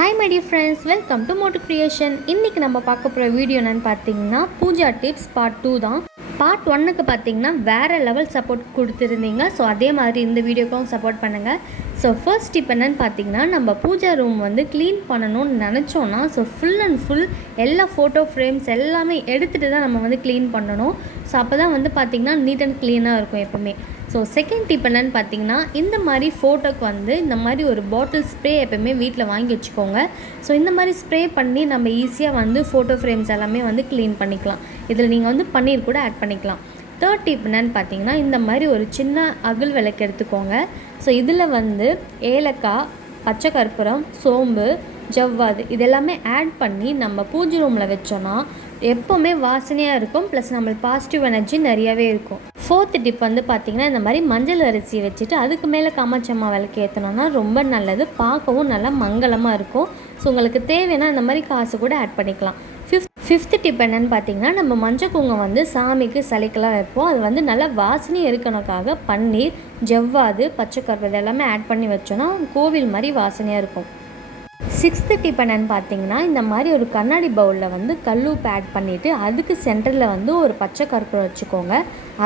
Hi my dear friends, welcome to motucreation. இன்னைக்கு நம்ம பார்க்க போகிற வீடியோ என்னன்னு பார்த்தீங்கன்னா பூஜா டிப்ஸ் பார்ட் 2 தான். பார்ட் 1க்கு பார்த்தீங்கன்னா வேறு லெவல் சப்போர்ட் கொடுத்துருந்தீங்க. ஸோ அதே மாதிரி இந்த வீடியோக்கும் சப்போர்ட் பண்ணுங்கள். ஸோ ஃபர்ஸ்ட் டிப் என்னன்னு பார்த்தீங்கன்னா நம்ம பூஜா ரூம் வந்து க்ளீன் பண்ணணும்னு நினச்சோன்னா ஸோ ஃபுல் அண்ட் ஃபுல் எல்லா ஃபோட்டோ ஃப்ரேம்ஸ் எல்லாமே எடுத்துகிட்டு தான் நம்ம வந்து க்ளீன் பண்ணணும். ஸோ அப்போ தான் வந்து பார்த்திங்கன்னா நீட் அண்ட் க்ளீனாக இருக்கும் எப்போவுமே. ஸோ செகண்ட் டிப் என்னன்னு பார்த்தீங்கன்னா இந்த மாதிரி ஃபோட்டோக்கு வந்து இந்த மாதிரி ஒரு பாட்டில் ஸ்ப்ரே எப்போயுமே வீட்டில் வாங்கி வச்சுக்கோங்க. ஸோ இந்த மாதிரி ஸ்ப்ரே பண்ணி நம்ம ஈஸியாக வந்து ஃபோட்டோ ஃப்ரேம்ஸ் எல்லாமே வந்து க்ளீன் பண்ணிக்கலாம். இதில் நீங்கள் வந்து பன்னீர் கூட ஆட் பண்ணிக்கலாம். தேர்ட் டிப் என்னன்னு பார்த்தீங்கன்னா இந்த மாதிரி ஒரு சின்ன அகல் விளக்கு எடுத்துக்கோங்க. ஸோ இதில் வந்து ஏலக்காய், பச்சை கற்பூரம், சோம்பு, ஜவ்வாது இதெல்லாமே ஆட் பண்ணி நம்ம பூஜை ரூமில் வச்சோன்னா எப்போவுமே வாசனையாக இருக்கும். ப்ளஸ் நம்மளுக்கு பாசிட்டிவ் எனர்ஜி நிறையாவே இருக்கும். ஃபோர்த்து டிப் வந்து பார்த்திங்கன்னா இந்த மாதிரி மஞ்சள் அரிசி வச்சுட்டு அதுக்கு மேலே காமாட்சம்மா விளக்கு ஏற்றினோன்னா ரொம்ப நல்லது, பார்க்கவும் நல்லா மங்களமாக இருக்கும். ஸோ உங்களுக்கு தேவைன்னா இந்த மாதிரி காசு கூட ஆட் பண்ணிக்கலாம். ஃபிஃப்த்து டிப் என்னென்னு பார்த்தீங்கன்னா நம்ம மஞ்சள் குங்குமம் வந்து சாமிக்கு சலிக்கெல்லாம் வைப்போம். அது வந்து நல்லா வாசனை இருக்கணுக்காக பன்னீர், ஜவ்வாது, பச்சை கருப்பு இதெல்லாமே ஆட் பண்ணி வச்சோன்னா கோவில் மாதிரி வாசனையாக இருக்கும். சிக்ஸ்த்து டிப் என்னென்னு பார்த்தீங்கன்னா இந்த மாதிரி ஒரு கண்ணாடி பவுலில் வந்து கல்லுப்பு ஆட் பண்ணிவிட்டு அதுக்கு சென்டரில் வந்து ஒரு பச்சை கற்பூரம் வச்சுக்கோங்க.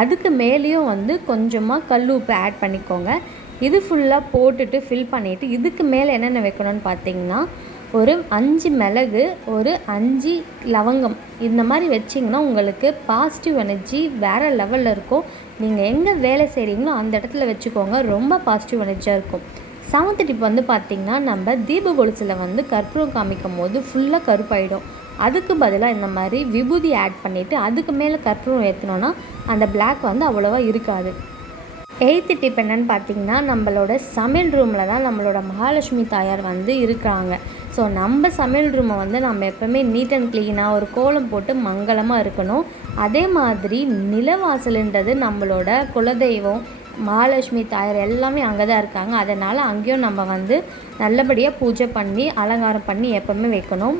அதுக்கு மேலேயும் வந்து கொஞ்சமாக கல்லுப்பு ஆட் பண்ணிக்கோங்க. இது ஃபுல்லாக போட்டுட்டு ஃபில் பண்ணிவிட்டு இதுக்கு மேலே என்னென்ன வைக்கணும்னு பார்த்தீங்கன்னா ஒரு 5 மிளகு, ஒரு 5 லவங்கம் இந்த மாதிரி வச்சிங்கன்னா உங்களுக்கு பாசிட்டிவ் எனர்ஜி வேறு லெவலில் இருக்கும். நீங்கள் எங்கே வேலை செய்கிறீங்களோ அந்த இடத்துல வச்சுக்கோங்க, ரொம்ப பாசிட்டிவ் எனர்ஜியாக இருக்கும். செவன்த் டிப் வந்து பார்த்திங்கன்னா நம்ம தீப கொலுசில் வந்து கற்பூரம் காமிக்கும் போது ஃபுல்லாக கருப்பாயிடும். அதுக்கு பதிலாக இந்த மாதிரி விபூதி ஆட் பண்ணிவிட்டு அதுக்கு மேலே கற்பூரம் ஏற்றினோன்னா அந்த பிளாக் வந்து அவ்வளோவா இருக்காது. எயித்து டிப் என்னென்னு பார்த்தீங்கன்னா நம்மளோட சமையல் ரூமில் தான் நம்மளோட மகாலட்சுமி தாயார் வந்து இருக்கிறாங்க. ஸோ நம்ம சமையல் ரூமை வந்து நம்ம எப்போவுமே நீட் அண்ட் க்ளீனாக ஒரு கோலம் போட்டு மங்களமாக இருக்கணும். அதே மாதிரி நிலவாசல்ன்றது நம்மளோட குலதெய்வம் மகாலட்சுமி தாயார் எல்லாமே அங்கே தான் இருக்காங்க. அதனால் அங்கேயும் நம்ம வந்து நல்லபடியாக பூஜை பண்ணி அலங்காரம் பண்ணி எப்போவுமே வைக்கணும்.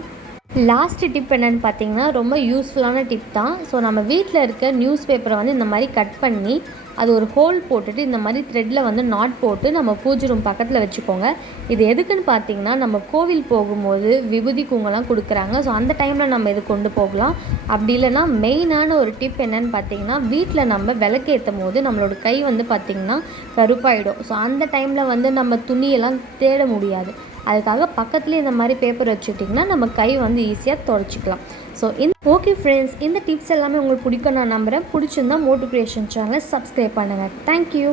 லாஸ்ட்டு டிப் என்னென்னு பார்த்தீங்கன்னா ரொம்ப யூஸ்ஃபுல்லான டிப் தான். ஸோ நம்ம வீட்டில் இருக்க நியூஸ் பேப்பரை வந்து இந்த மாதிரி கட் பண்ணி அது ஒரு ஹோல் போட்டுட்டு இந்த மாதிரி த்ரெட்டில் வந்து நாட் போட்டு நம்ம பூஜை ரூம் பக்கத்தில் வச்சுக்கோங்க. இது எதுக்குன்னு பார்த்தீங்கன்னா நம்ம கோவில் போகும்போது விபூதி குங்கெல்லாம் கொடுக்குறாங்க. ஸோ அந்த டைமில் நம்ம இது கொண்டு போகலாம். அப்படி இல்லைன்னா மெயினான ஒரு டிப் என்னென்னு பார்த்தீங்கன்னா வீட்டில் நம்ம விளக்கேற்றும் போது நம்மளோட கை வந்து பார்த்திங்கன்னா கருப்பாயிடும். ஸோ அந்த டைமில் வந்து நம்ம துணியெல்லாம் தேட முடியாது. அதுக்காக பக்கத்துலேயே இந்த மாதிரி பேப்பர் வச்சுட்டிங்கன்னா நம்ம கை வந்து ஈஸியாக துடைச்சிக்கலாம். ஸோ ஓகே ஃப்ரெண்ட்ஸ், இந்த டிப்ஸ் எல்லாமே உங்களுக்கு பிடிக்கும் நான் நம்புகிறேன். பிடிச்சிருந்தா மோட்டுக்ரியேஷன் சேனலை சப்ஸ்கிரைப் பண்ணுங்கள். தேங்க்யூ.